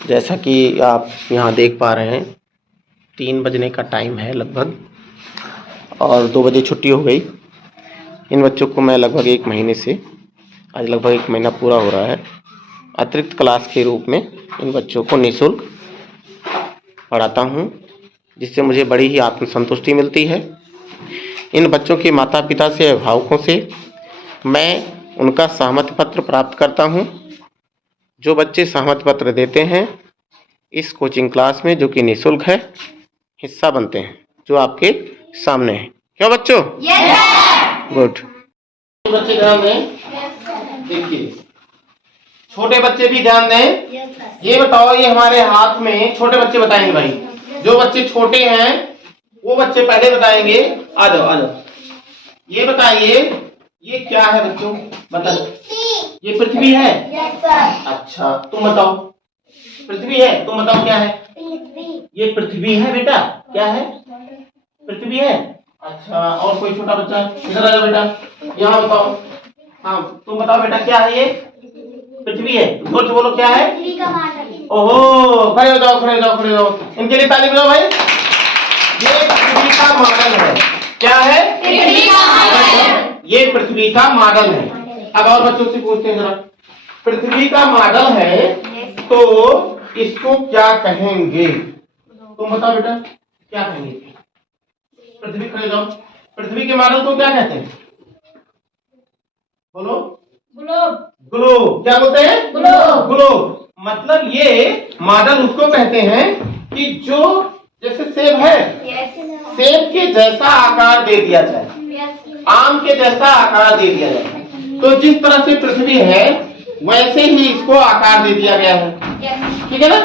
जैसा कि आप यहाँ देख पा रहे हैं 3 बजने का टाइम है लगभग, और 2 बजे छुट्टी हो गई। इन बच्चों को मैं लगभग 1 महीने से, आज लगभग 1 महीना पूरा हो रहा है, अतिरिक्त क्लास के रूप में इन बच्चों को निःशुल्क पढ़ाता हूँ, जिससे मुझे बड़ी ही आत्मसंतुष्टि मिलती है। इन बच्चों के माता पिता से, अभिभावकों से मैं उनका सहमति पत्र प्राप्त करता हूँ। जो बच्चे सहमति पत्र देते हैं इस कोचिंग क्लास में, जो कि निःशुल्क है, हिस्सा बनते हैं, जो आपके सामने है। क्यों बच्चों? गुड। बच्चे ध्यान दें, देखिए छोटे बच्चे भी ध्यान दें। ये बताओ, ये हमारे हाथ में, छोटे बच्चे बताएंगे भाई, जो बच्चे छोटे हैं वो बच्चे पहले बताएंगे। आ जाओ आ जाओ। ये बताइए ये क्या है बच्चों, बताओ। ये पृथ्वी है? अच्छा, तुम बताओ। पृथ्वी है, तुम बताओ क्या है? ये पृथ्वी है बेटा, क्या है? पृथ्वी है। अच्छा, और कोई छोटा बच्चा इधर आ जाओ बेटा, यहाँ बताओ। हाँ तुम बताओ बेटा, क्या है ये? पृथ्वी है। जोर से बोलो, क्या है? ओहो, खड़े हो जाओ, खड़े हो जाओ, खड़े हो जाओ। इनके लिए ताली बजाओ भाई। ये पृथ्वी का मॉडल है। क्या है? पृथ्वी का मॉडल। ये पृथ्वी का मॉडल है। अब और बच्चों से पूछते हैं जरा, पृथ्वी का मॉडल है तो इसको क्या कहेंगे? तुम बताओ बेटा, क्या कहेंगे? पृथ्वी, खड़े जाओ। पृथ्वी के मॉडल को क्या कहते हैं? बोलो। ग्लोब। ग्लोब। क्या बोलते हैं? ग्लोब। ग्लोब मतलब ये मॉडल उसको कहते हैं कि जो जैसे सेब है, सेब के जैसा आकार दे दिया जाए, आम के जैसा आकार दे दिया जाए। तो जिस तरह से पृथ्वी है वैसे ही इसको आकार दे दिया गया है। ठीक है ना?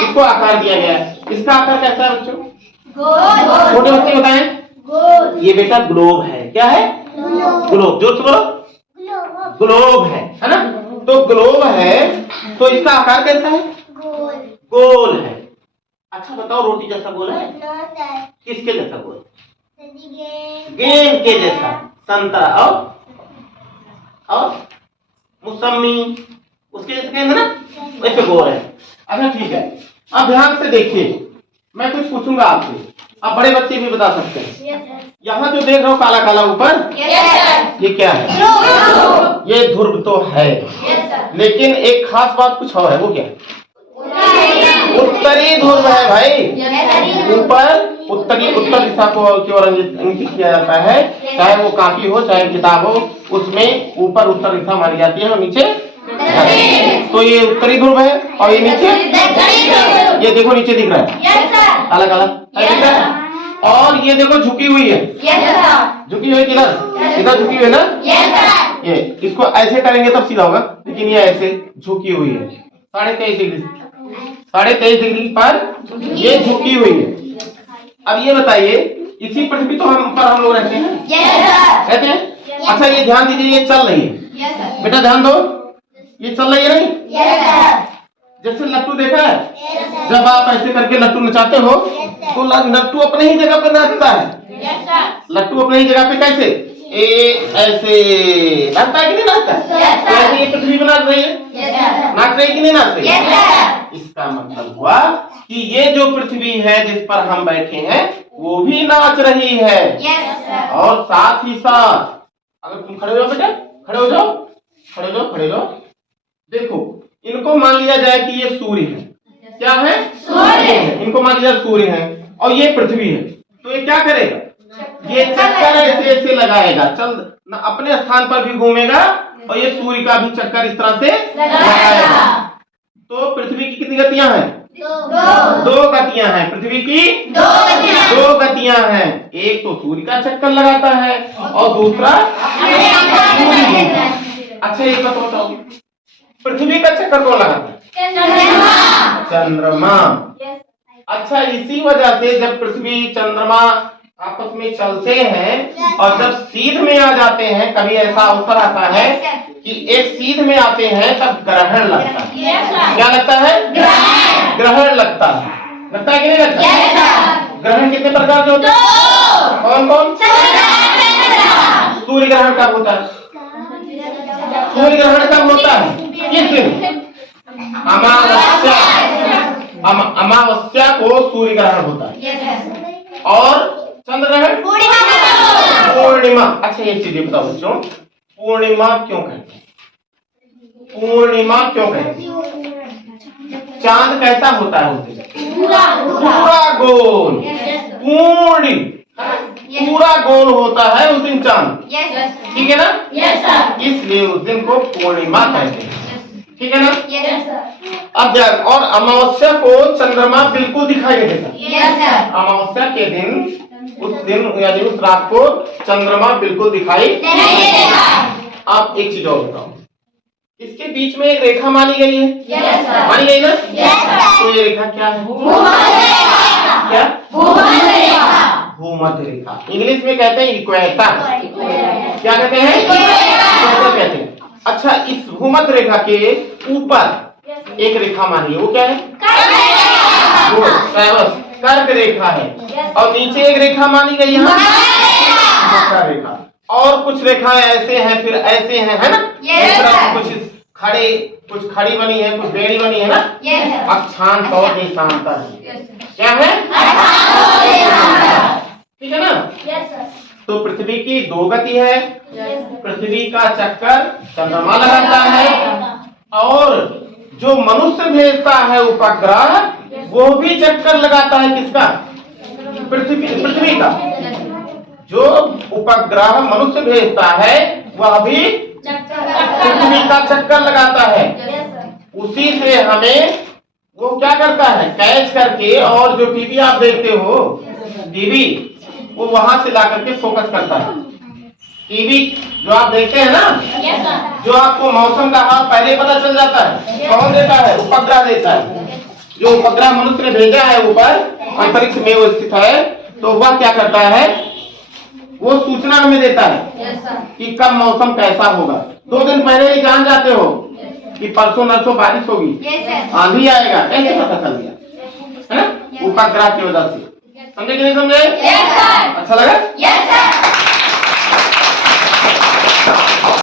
इसको आकार दिया गया है। इसका आकार कैसा है बच्चों? गोल। छोटे बच्चे बताएं। गोल। ये बेटा ग्लोब है। क्या है? ग्लोब। जोर से बोलो। ग्लोब है ना? तो ग्लोब है तो इसका आकार कैसा है? गोल। गोल है। अच्छा बताओ, रोटी जैसा गोल है? किसके जैसा गोल? गेंद के जैसा। संतरा और मौसमी उसके जैसे गेंद है ना, वैसे गोल है। अच्छा ठीक है, अब ध्यान से देखिए, मैं कुछ पूछूंगा आपसे, अब बड़े बच्चे भी बता सकते हैं। यहाँ जो देख रहे हो काला काला ऊपर, ये क्या है? ये ध्रुव तो है, लेकिन एक खास बात कुछ और है। वो क्या है? उत्तरी ध्रुव है भाई। ऊपर उत्तर दिशा को की ओर इंगित किया जाता है। चाहे वो कॉपी हो चाहे किताब हो, उसमें ऊपर उत्तर दिशा मानी जाती है और नीचे। तो ये उत्तरी ध्रुव है और ये नीचे, ये देखो नीचे दिख रहा है अलग अलग दिख रहा है। और ये देखो झुकी हुई है, झुकी हुई किधर? इधर झुकी हुई है ना। ये इसको ऐसे करेंगे तब सीधा होगा, लेकिन ये ऐसे झुकी हुई है 23.5 डिग्री, 23.5 डिग्री पर ये झुकी हुई है। अब ये बताइए, इसी पृथ्वी तो हम लोग रहते हैं, कहते हैं। अच्छा ये ध्यान दीजिए, ये चल रही है बेटा, ध्यान दो, ये चल रही है नहीं? जैसे लट्टू देखा है, जब आप ऐसे करके लट्टू नचाते हो तो लट्टू अपने ही जगह पे नाचता है। लट्टू अपने ही जगह पे कैसे? ऐसे नाचता है कि नहीं नाचता है? ये पृथ्वी पे नाच रही है, नाच रही कि नहीं नाच रही? इसका मतलब हुआ कि ये जो पृथ्वी है जिस पर हम बैठे हैं वो भी नाच रही है। और साथ ही साथ, अगर तुम खड़े हो जाओ बेटा, खड़े हो जाओ, खड़े हो जाओ, खड़े हो जाओ। देखो इनको मान लिया जाए कि ये सूर्य है। क्या है? सूर्य है। इनको मान लिया सूर्य है और ये पृथ्वी है, तो ये क्या करेगा? ये चक्कर ऐसे ऐसे लगाएगा, चल अपने स्थान पर भी घूमेगा और ये सूर्य का भी चक्कर इस तरह से लगाएगा। तो पृथ्वी की कितनी गतियां हैं? दो गतियां हैं। पृथ्वी की दो गतियां हैं। एक तो सूर्य का चक्कर लगाता है और दूसरा सूर्य। अच्छा एक बात बताओ, पृथ्वी का चक्कर कौन लगाता है? चंद्रमा। अच्छा इसी वजह से जब पृथ्वी चंद्रमा आपस में चलते हैं और जब सीध में आ जाते हैं, कभी ऐसा अवसर आता है कि एक सीध में आते हैं तब ग्रहण लगता है। क्या लगता है? ग्रहण लगता है। लगता है कि नहीं लगता? ग्रहण कितने प्रकार के होते हैं? कौन कौन? सूर्य ग्रहण कब होता है? सूर्य ग्रहण कब होता है? किस दिन? अमावस्या, अमावस्या को सूर्य ग्रहण होता है और चंद्र ग्रहण पूर्णिमा। अच्छा एक चीज बताओ बच्चों, पूर्णिमा क्यों कहते हैं? पूर्णिमा क्यों कहते हैं? चांद कैसा होता है? पूरा गोल, पूर्ण पूरा गोल होता है उस दिन चांद, ठीक है ना? इसलिए उस दिन को पूर्णिमा कहते हैं, ठीक है ना? अब और अमावस्या को चंद्रमा बिल्कुल दिखाई नहीं देता। अमावस्या के दिन, उस दिन यानी उस रात को चंद्रमा बिल्कुल दिखाई नहीं देता। आप एक चीज और बताओ, इसके बीच में एक रेखा मानी गई है, मानी गई ना? तो ये रेखा क्या है? क्या? भूमध्य रेखा। इंग्लिश में कहते हैं इक्वेटर। क्या कहते हैं? इक्वेटर कहते हैं। अच्छा, इस भूमध्य रेखा के ऊपर एक रेखा मानी है, वो क्या है? कर्क रेखा है। और नीचे एक रेखा मानी गई है, मकर रेखा। और कुछ रेखाएं ऐसे हैं, फिर ऐसे हैं, है ना? इस तरह कुछ खड़े, कुछ खड़ी बनी है, कुछ बेड़ी बनी है ना? अक्षांश और देशांतर क्या है? ठीक है ना? तो पृथ्वी की दो गति है, पृथ्वी का चक्कर चंद्रमा लगाता है और जो मनुष्य भेजता है उपग्रह वो भी चक्कर लगाता है। किसका? पृथ्वी का। जो उपग्रह मनुष्य भेजता है वह भी पृथ्वी का चक्कर लगाता है। उसी से हमें वो क्या करता है, कैच करके, और जो टीवी आप देखते हो, टीवी वो वहां से ला करके फोकस करता है। टीवी जो आप देखते हैं ना, जो आपको मौसम का हाल पहले पता चल जाता है, कौन देता है? उपग्रह देता है। जो उपग्रह मनुष्य ने भेजा है ऊपर अंतरिक्ष में वो स्थित है, तो वह क्या करता है, वो सूचना हमें देता है कि कब मौसम कैसा होगा। 2 दिन पहले ही जान जाते हो कि परसों नरसों बारिश होगी, आंधी आएगा, कैसे पता चल गया? है ना? उपग्रह की वजह से। समझे कि नहीं समझे? अच्छा लगा?